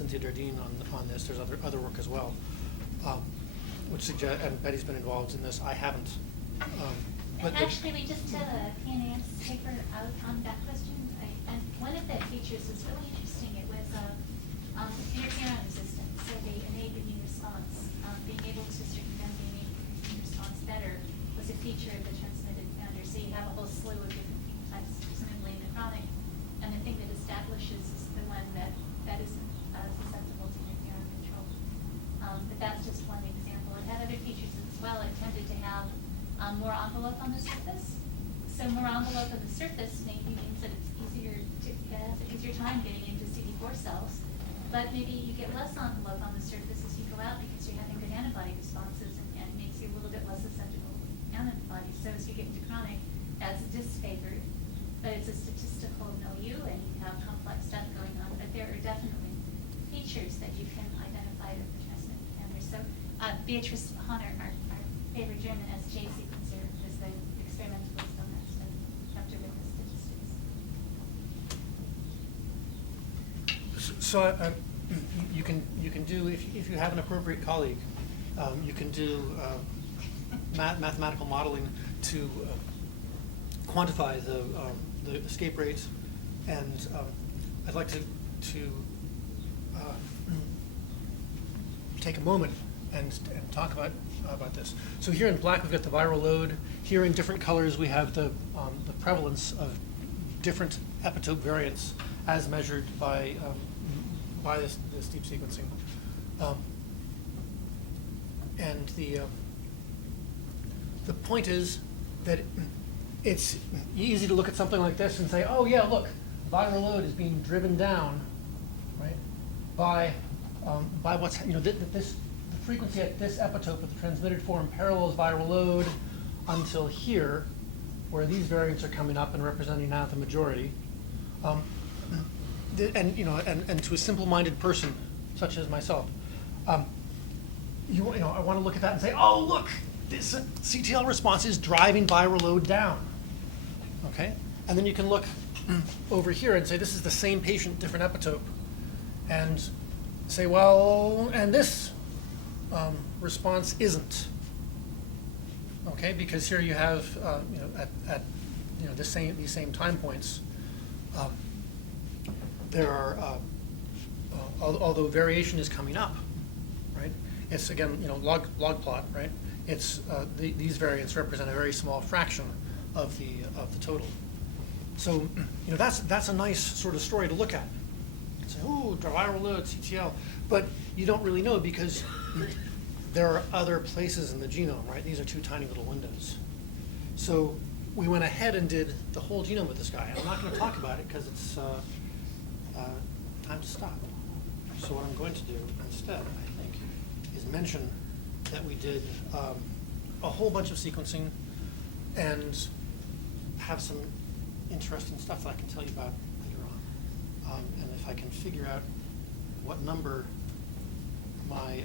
Cynthia Dardine on this. There's other work as well, which suggests, and Betty's been involved in this. I haven't. Actually, we just did a PNAS paper out on that question, and one of the features was really interesting. It was interferon resistance, so the innate immune response, being able to circumvent the innate immune response better was a feature of the transmitted founder. So you have a whole slew of different phenotypes, presumably in the chronic, and the thing that establishes is the one that isn't susceptible to interferon control. But that's just one example. It had other features as well. It tended to have more envelope on the surface. So more envelope on the surface maybe means that it's easier to has an easier time getting into CD4 cells. But maybe you get less envelope on the surface as you go out because you're having good antibody responses, and it makes you a little bit less susceptible to antibodies. So as you get into chronic, that's disfavored. But it's a statistical milieu, and you have complex stuff going on. But there are definitely features that you can identify with the transmitted founder. So Beatrice Honor, our favorite German SJ sequencer, is the experimentalist on that study, after with the statistics. So you can do, if you have an appropriate colleague, you can do mathematical modeling to quantify the escape rates, and I'd like to take a moment and talk about this. So here in black we've got the viral load. Here in different colors we have the prevalence of different epitope variants as measured by this deep sequencing. And the point is that it's easy to look at something like this and say, oh yeah, look, viral load is being driven down, right, by what's, the frequency at this epitope of the transmitted form parallels viral load until here, where these variants are coming up and representing now the majority. And to a simple-minded person such as myself, I want to look at that and say, oh look, this CTL response is driving viral load down. Okay, and then you can look over here and say this is the same patient, different epitope, and say, well, and this response isn't. Okay, because here you have at these same time points, there are although variation is coming up, right? It's again log plot, right? It's these variants represent a very small fraction of the total. So that's a nice sort of story to look at. Say, oh, viral load, CTL, but you don't really know because there are other places in the genome, right? These are two tiny little windows. So we went ahead and did the whole genome with this guy. I'm not going to talk about it because it's time to stop. So what I'm going to do instead, I think, is mention that we did a whole bunch of sequencing and have some interesting stuff that I can tell you about later on. And if I can figure out what number my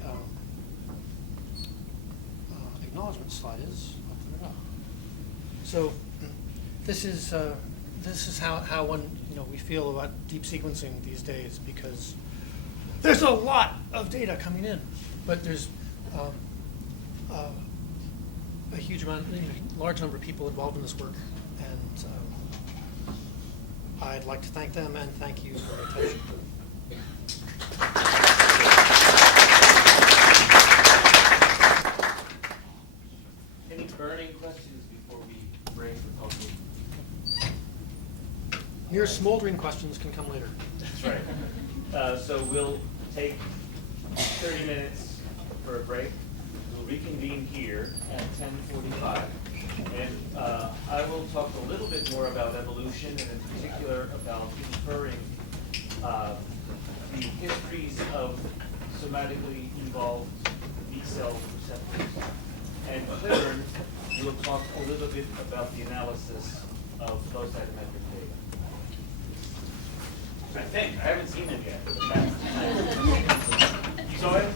acknowledgement slide is, I'll put it up. So this is how one we feel about deep sequencing these days, because there's a lot of data coming in, but there's a huge amount, large number of people involved in this work, and I'd like to thank them and thank you for your attention. Any burning questions before we break the public? Mere smoldering questions can come later. That's right. So we'll take 30 minutes for a break. We'll reconvene here at 10:45. And I will talk a little bit more about evolution, and in particular about inferring the histories of somatically involved B-cell receptors. And third, we'll talk a little bit about the analysis of flow cytometric data. I think. I haven't seen it yet. You saw it?